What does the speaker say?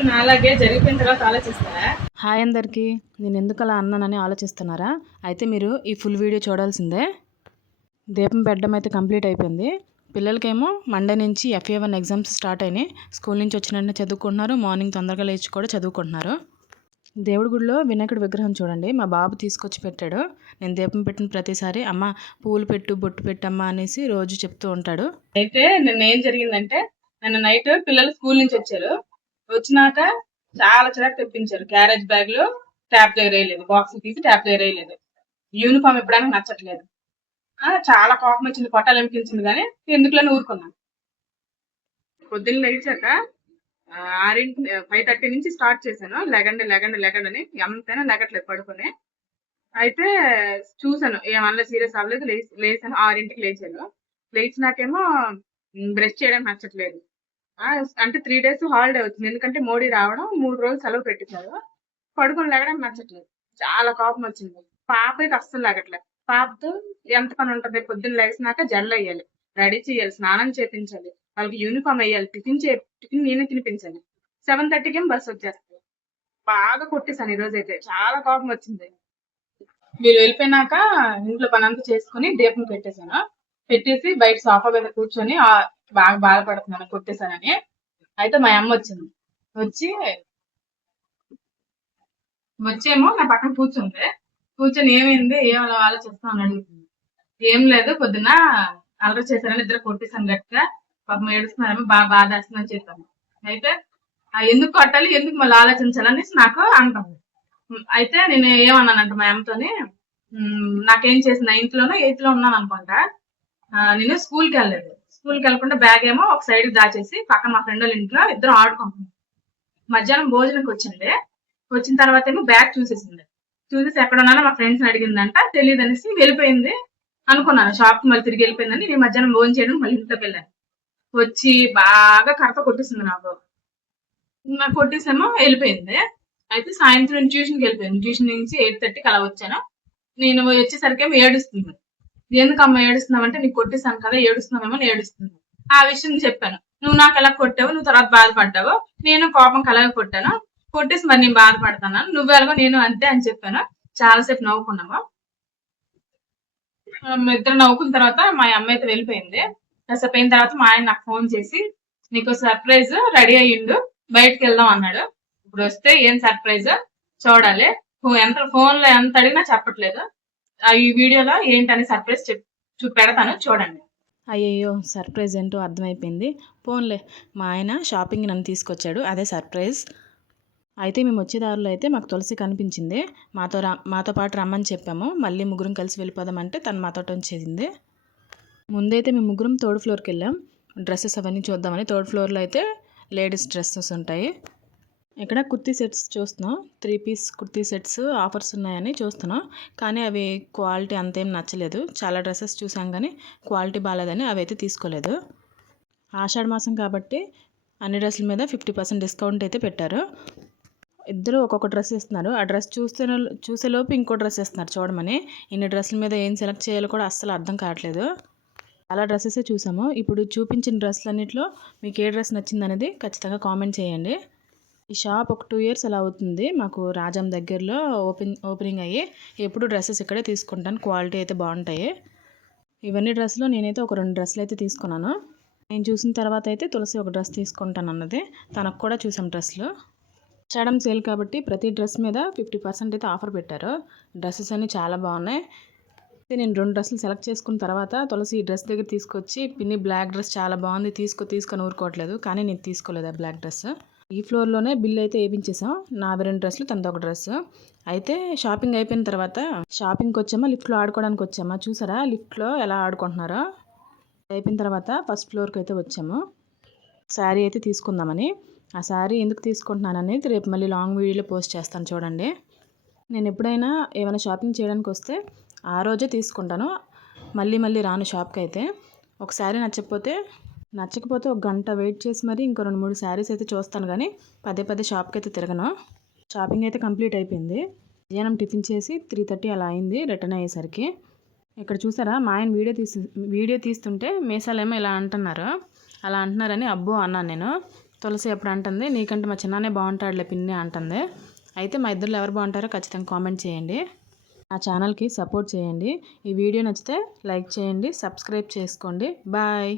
మీరు నాలాగే జరిగిపోయిన తర్వాత ఆలోచిస్తారా? హాయ్ అందరికీ. నేను ఎందుకు అలా అన్నానని ఆలోచిస్తున్నారా? అయితే మీరు ఈ ఫుల్ వీడియో చూడాల్సిందే. దీపం పెట్టడం అయితే కంప్లీట్ అయిపోయింది. పిల్లలకేమో మండే నుంచి FA1 ఎగ్జామ్స్ స్టార్ట్ అయినాయి. స్కూల్ నుంచి వచ్చిన చదువుకుంటున్నారు. మార్నింగ్ తొందరగా లేచి కూడా చదువుకుంటున్నారు. దేవుడి గుడిలో వినాయకుడి విగ్రహం చూడండి, మా బాబు తీసుకొచ్చి పెట్టాడు. నేను దీపం పెట్టిన ప్రతిసారి అమ్మ పూలు పెట్టు, బొట్టు పెట్టమ్మా అనేసి రోజు చెప్తూ ఉంటాడు. అయితే నిన్న ఏం జరిగిందంటే, నిన్న నైట్ పిల్లలు స్కూల్ నుంచి వచ్చారు. వచ్చినాక చాలా చిరాకు తెప్పించారు. క్యారేజ్ బ్యాగ్ లో ట్యాప్ దగ్గర వేయలేదు, బాక్స్ తీసి ట్యాప్ దగ్గర వేయలేదు. యూనిఫామ్ ఇప్పడానికి నచ్చట్లేదు. చాలా కోపం వచ్చింది, కొట్టాలి అనిపించింది, కానీ ఎందుకులని ఊరుకున్నాను. పొద్దున్న లేచాక 5:30 నుంచి స్టార్ట్ చేశాను. లెగండి లెగండి లెగండి అని, ఎంతైనా లెగట్లేదు పడుకుని. అయితే చూసాను, ఏమన్నా సీరియస్ అవ్వలేదు. లేచాను, 6ంటికి లేచాను. లేచినాకేమో బ్రష్ చేయడం నచ్చట్లేదు. అంటే 3 days హాలిడే వచ్చింది, ఎందుకంటే మోడీ రావడం, 3 రోజులు సెలవు పెట్టించారు. పడుకొని లెగడం నచ్చట్లేదు. చాలా కోపం వచ్చింది. పాప అయితే అస్సలు లెగట్లేదు. పాపతో ఎంత పని ఉంటది? పొద్దున్న లేచినాక జల్లు వేయాలి, రెడీ చేయాలి, స్నానం చేయించాలి, వాళ్ళకి యూనిఫామ్ వేయాలి, టిఫిన్ నేనే తినిపించాలి. 7:30కి బస్సు వచ్చేస్తుంది. బాగా కొట్టేసాను ఈ రోజు అయితే, చాలా కోపం వచ్చింది. వీళ్ళు వెళ్ళిపోయినాక ఇంట్లో పని అంతా చేసుకుని దీపం పెట్టేశాను. పెట్టేసి బయట సోఫా మీద కూర్చొని బాగా బాధపడుతున్నాను కొట్టేశానని. అయితే మా అమ్మ వచ్చింది. వచ్చేమో నా పక్కన కూర్చొని ఏమైంది, ఏం అలా ఆలోచిస్తాను అని అడుగుతుంది. ఏం లేదు, పొద్దున అల్లరి చేశారని ఇద్దరు కొట్టేశాను గట్టిగా, పాపం ఏడుస్తున్నారేమో, బాగా బాధ వేస్తుందని చెప్పాను. అయితే ఎందుకు కొట్టాలి, ఎందుకు మళ్ళీ ఆలోచించాలనేసి నాకు అంటాను. అయితే నేను ఏమన్నానంట మా అమ్మతోని, నాకేం చేసి 9th లోనో 8th లో ఉన్నాను అనుకుంటా. నేను స్కూల్కి వెళ్ళకుండా బ్యాగ్ ఏమో ఒక సైడ్ దాచేసి పక్కన మా ఫ్రెండ్ వాళ్ళ ఇంట్లో ఇద్దరు ఆడుకుంటున్నాం. మధ్యాహ్నం భోజనంకి వచ్చిన తర్వాత ఏమో బ్యాగ్ చూసేసి ఎక్కడ ఉన్నానో మా ఫ్రెండ్స్ అడిగిందంట. తెలియదు అనేసి వెళ్ళిపోయింది అనుకున్నాను. షాప్కి మళ్ళీ తిరిగి వెళ్ళిపోయిందని నేను మధ్యాహ్నం భోజనం చేయడం మళ్ళీ ఇంట్లోకి వెళ్ళాను. వచ్చి బాగా కర్రతో కొట్టేసింది నాకు కొట్టేసేమో వెళ్ళిపోయింది. అయితే సాయంత్రం ట్యూషన్కి వెళ్ళిపోయింది. ట్యూషన్ నుంచి 8:30కి అలా వచ్చాను. నేను వచ్చేసరికి ఏమో ఏడుస్తుంది. ఎందుకమ్మ ఏడుస్తున్నావు అంటే, నీకు కొట్టేసాను కదా, ఏడుస్తున్నామేమో ఏడుస్తుంది. ఆ విషయం చెప్పాను. నువ్వు నాకు ఎలా కొట్టావు, నువ్వు తర్వాత బాధపడ్డావు, నేను కోపం కలగా కొట్టాను, కొట్టేసి మరి నేను బాధపడతాను, నువ్వు ఎలాగో నేను అంతే అని చెప్పాను. చాలాసేపు నవ్వుకున్నాము. ఇద్దరు నవ్వుకున్న తర్వాత మా అమ్మ అయితే వెళ్ళిపోయింది. కాసేపు అయిన తర్వాత మా ఆయన నాకు ఫోన్ చేసి, నీకు సర్ప్రైజ్ రెడీ అయ్యిండు, బయటకు వెళ్దాం అన్నాడు. ఇప్పుడు వస్తే ఏం సర్ప్రైజ్ చూడాలి. ఫోన్ లో ఎంత అడిగినా చెప్పట్లేదు. ఈ వీడియోలో ఏంటని సర్ప్రైజ్ పెడతాను, చూడండి. అయ్యయ్యో, సర్ప్రైజ్ ఏంటో అర్థమైపోయింది. ఫోన్లే, మా ఆయన షాపింగ్ నన్ను తీసుకొచ్చాడు, అదే సర్ప్రైజ్. అయితే మేము వచ్చే దారిలో అయితే మాకు తులసి కనిపించింది. మాతో పాటు రమ్మని చెప్పాము. మళ్ళీ ముగ్గురం కలిసి వెళ్ళిపోదామంటే తను మాతో వచ్చేసింది. ముందైతే మేము ముగ్గురం 3rd ఫ్లోర్కి వెళ్ళాం, డ్రెస్సెస్ అవన్నీ చూద్దామని. 3rd ఫ్లోర్లో అయితే లేడీస్ డ్రెస్సెస్ ఉంటాయి. ఇక్కడ కుర్తీ సెట్స్ చూస్తున్నాం. 3 piece కుర్తీ సెట్స్ ఆఫర్స్ ఉన్నాయని చూస్తున్నాం, కానీ అవి క్వాలిటీ అంతేం నచ్చలేదు. చాలా డ్రెస్సెస్ చూసాం కానీ క్వాలిటీ బాగాలేదని అవి అయితే తీసుకోలేదు. ఆషాఢ మాసం కాబట్టి అన్ని డ్రెస్సుల మీద 50% డిస్కౌంట్ అయితే పెట్టారు. ఇద్దరు ఒక్కొక్క డ్రెస్ ఇస్తున్నారు. ఆ డ్రెస్ చూసేలోపు ఇంకో డ్రెస్ ఇస్తున్నారు చూడమని. ఇన్ని డ్రెస్సుల మీద ఏం సెలెక్ట్ చేయాలో కూడా అస్సలు అర్థం కావట్లేదు. చాలా డ్రెస్సెసే చూసాము. ఇప్పుడు చూపించిన డ్రెస్సులన్నింటిలో మీకు ఏ డ్రెస్ నచ్చింది అనేది ఖచ్చితంగా కామెంట్ చేయండి. ఈ షాప్ ఒక 2 years అలా అవుతుంది మాకు రాజాం దగ్గరలో ఓపెనింగ్ అయ్యి. ఎప్పుడు డ్రెస్సెస్ ఇక్కడే తీసుకుంటాను, క్వాలిటీ అయితే బాగుంటాయి. ఇవన్నీ డ్రెస్సులో నేనైతే ఒక 2 డ్రెస్సులు అయితే తీసుకున్నాను. నేను చూసిన తర్వాత అయితే తులసి ఒక డ్రెస్ తీసుకుంటాను అన్నది. తనకు కూడా చూసాం డ్రెస్సులు. ఆషాఢం సేల్ కాబట్టి ప్రతి డ్రెస్ మీద 50% అయితే ఆఫర్ పెట్టారు. డ్రెస్సెస్ అన్నీ చాలా బాగున్నాయి. నేను 2 డ్రెస్సులు సెలెక్ట్ చేసుకున్న తర్వాత తులసి ఈ డ్రెస్ దగ్గర తీసుకొచ్చి, పిన్ని బ్లాక్ డ్రెస్ చాలా బాగుంది, తీసుకొని ఊరుకోవట్లేదు. కానీ నేను తీసుకోలేదు ఆ బ్లాక్ డ్రెస్. ఈ ఫ్లోర్లోనే బిల్ అయితే వేయించేసాం. నావి 2 డ్రెస్సులు, తనది ఒక డ్రెస్. అయితే షాపింగ్ అయిపోయిన తర్వాత షాపింగ్కి వచ్చామా, లిఫ్ట్లో ఆడుకోవడానికి వచ్చామా, చూసారా లిఫ్ట్లో ఎలా ఆడుకుంటున్నారో. అయిపోయిన తర్వాత 1st ఫ్లోర్కి అయితే వచ్చాము. శారీ అయితే తీసుకుందామని. ఆ శారీ ఎందుకు తీసుకుంటున్నాను అనేది రేపు మళ్ళీ లాంగ్ వీడియోలో పోస్ట్ చేస్తాను చూడండి. నేను ఎప్పుడైనా ఏమైనా షాపింగ్ చేయడానికి వస్తే ఆ రోజే తీసుకుంటాను, మళ్ళీ రాను షాప్కి అయితే. ఒక శారీ నచ్చకపోతే 1 గంట వెయిట్ చేసి మరి ఇంకో 2-3 శారీస్ అయితే చూస్తాను, కానీ పదే షాప్కి అయితే తిరగను. షాపింగ్ అయితే కంప్లీట్ అయిపోయింది. మధ్యాహ్నం టిఫిన్ చేసి 3:30 అలా అయింది రిటర్న్ అయ్యేసరికి. ఇక్కడ చూసారా, మా ఆయన వీడియో తీస్తుంటే మీసాలేమో ఇలా అంటున్నారు. అలా అంటున్నారని అబ్బో అన్నాను నేను. తులసి ఎప్పుడు అంటుంది, నీకంటే మా చిన్నానే బాగుంటాడులే పిన్ని అంటుంది. అయితే మా ఇద్దరు ఎవరు బాగుంటారో ఖచ్చితంగా కామెంట్ చేయండి. ఆ ఛానల్కి సపోర్ట్ చేయండి. ఈ వీడియో నచ్చితే లైక్ చేయండి, సబ్స్క్రైబ్ చేసుకోండి. బాయ్.